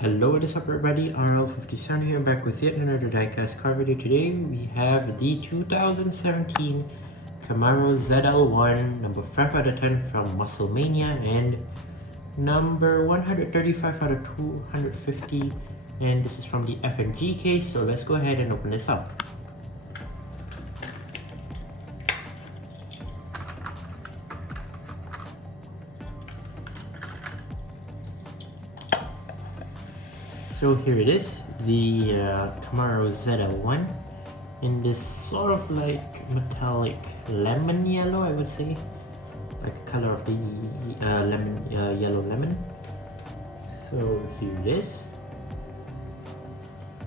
Hello, what is up everybody, RL57 here, back with yet another diecast car video. Today we have the 2017 Camaro ZL1, number 5 out of 10 from Musclemania, and number 135 out of 250, and this is from the FMG case, so let's go ahead and open this up. So here it is, the Camaro ZL1 in this sort of like metallic lemon yellow, I would say, like the color of the yellow lemon. So here it is.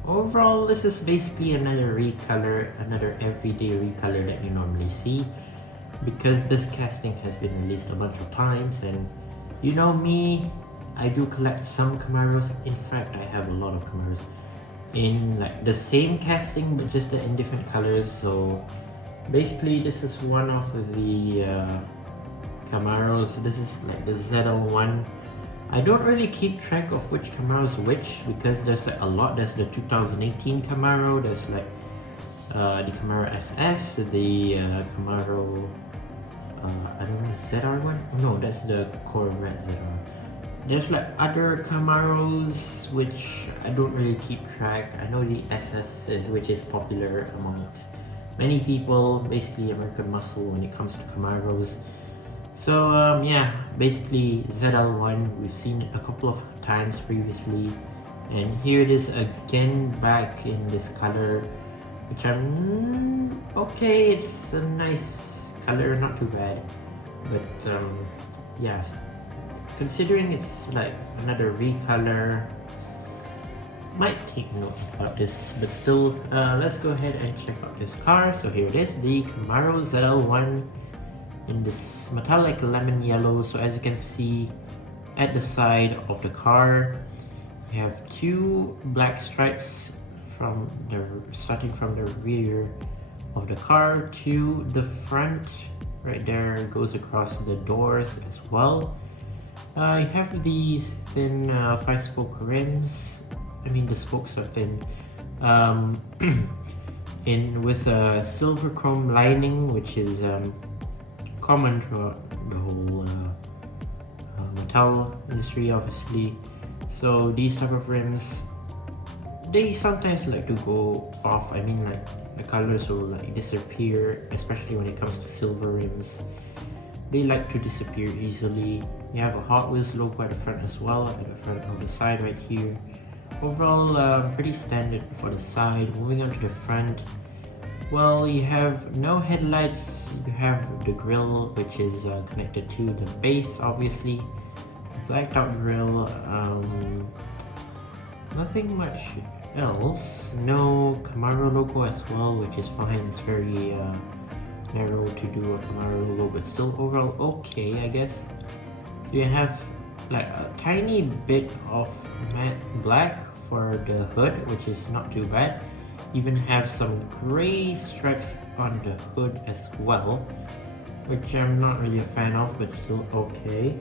Overall, this is basically another recolor, another everyday recolor that you normally see, because this casting has been released a bunch of times, and you know me, I do collect some Camaros. In fact, I have a lot of Camaros in like the same casting but just in different colors. So basically this is one of the Camaros. This is like the ZL1. I don't really keep track of which Camaro is which, because there's like a lot. There's the 2018 Camaro, there's like the Camaro SS, the Camaro I don't know, ZR1? No, that's the Corvette ZR1. There's like other Camaros which I don't really keep track. I know the SS, which is popular amongst many people, basically American muscle when it comes to Camaros. So yeah, basically ZL1, we've seen it a couple of times previously, and here it is again back in this color, which I'm okay, it's a nice color, not too bad, but yeah, considering it's like another recolor, might take note about this, but still, let's go ahead and check out this car. So here it is, the Camaro ZL1 in this metallic lemon yellow. So as you can see at the side of the car, you have two black stripes from starting from the rear of the car to the front. Right there goes across the doors as well. You have these thin 5-spoke rims. I mean, the spokes are thin, in with a silver chrome lining, which is common throughout the whole metal industry, obviously. So these type of rims, they sometimes like to go off. I mean, like the colors will like disappear, especially when it comes to silver rims. They like to disappear easily. You have a Hot Wheels logo at the front as well, at the front of the side right here. Overall, pretty standard for the side. Moving on to the front, well, you have no headlights. You have the grille, which is connected to the base, obviously. Blacked out grille. Nothing much else. No Camaro logo as well, which is fine. It's very narrow to do a Camaro logo, but still overall okay, I guess. So you have like a tiny bit of matte black for the hood, which is not too bad. Even have some gray stripes on the hood as well, which I'm not really a fan of, but still okay.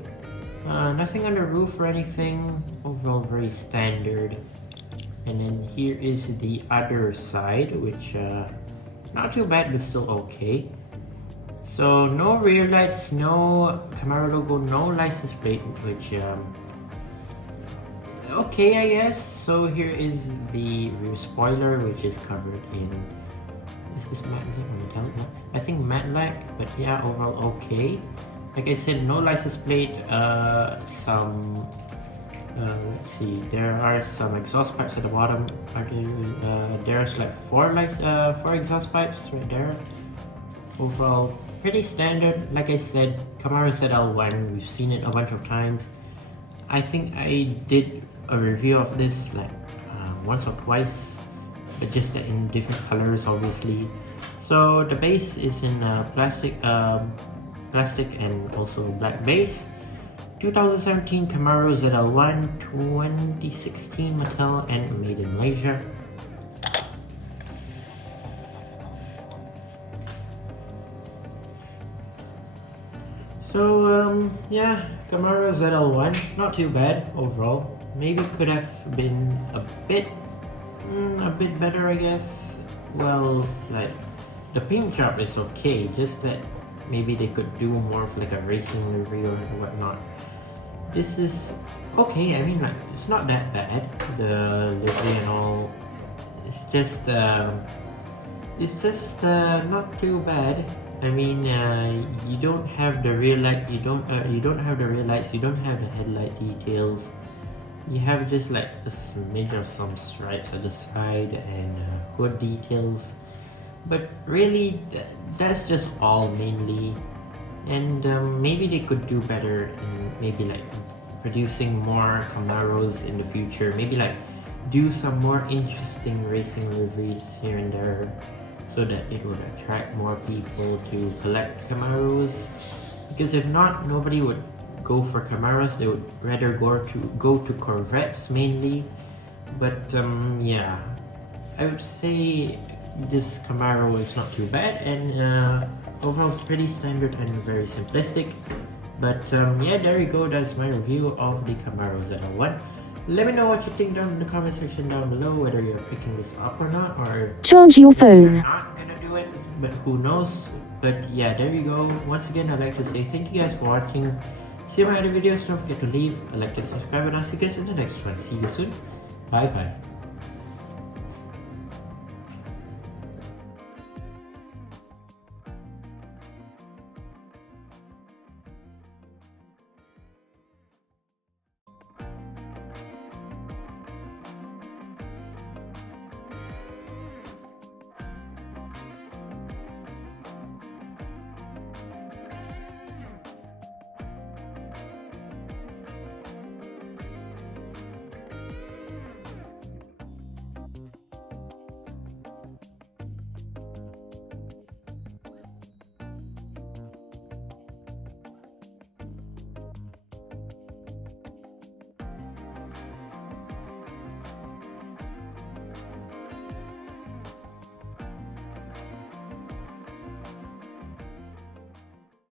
Nothing on the roof or anything. Overall very standard. And then here is the other side, which not too bad, but still okay. So no rear lights, no Camaro logo, no license plate, which okay, I guess. So here is the rear spoiler, which is covered in, is this matte black? I think matte black, but yeah, overall okay. Like I said, no license plate. Let's see, there are some exhaust pipes at the bottom. There's like four exhaust pipes right there. Overall, pretty standard. Like I said, Camaro ZL1, we've seen it a bunch of times. I think I did a review of this like once or twice, but just in different colors, obviously. So the base is in plastic and also black base. 2017 Camaro ZL1, 2016 Mattel, and made in Malaysia. So yeah, Camaro ZL1, not too bad overall. Maybe could have been a bit better, I guess. Well, like the paint job is okay, just that maybe they could do more of like a racing livery or whatnot. This is okay. I mean, like it's not that bad. The livery and all, it's just not too bad. I mean, you don't have the rear light. You don't have the rear lights. You don't have the headlight details. You have just like a smidge of some stripes at the side and hood details. But really, that's just all mainly. And maybe they could do better in maybe like producing more Camaros in the future. Maybe like do some more interesting racing liveries here and there, so that it would attract more people to collect Camaros. Because if not, nobody would go for Camaros. They would rather go to Corvettes mainly. But yeah, I would say this Camaro is not too bad, and overall pretty standard and very simplistic. But yeah, there you go. That's my review of the Camaro ZL1. Let me know what you think down in the comment section down below, whether you're picking this up or not, or charge your phone. you're not gonna do it, but who knows. But yeah, there you go. Once again, I'd like to say thank you guys for watching. See my other videos. Don't forget to leave a like and subscribe, and I'll see you guys in the next one. See you soon. Bye bye.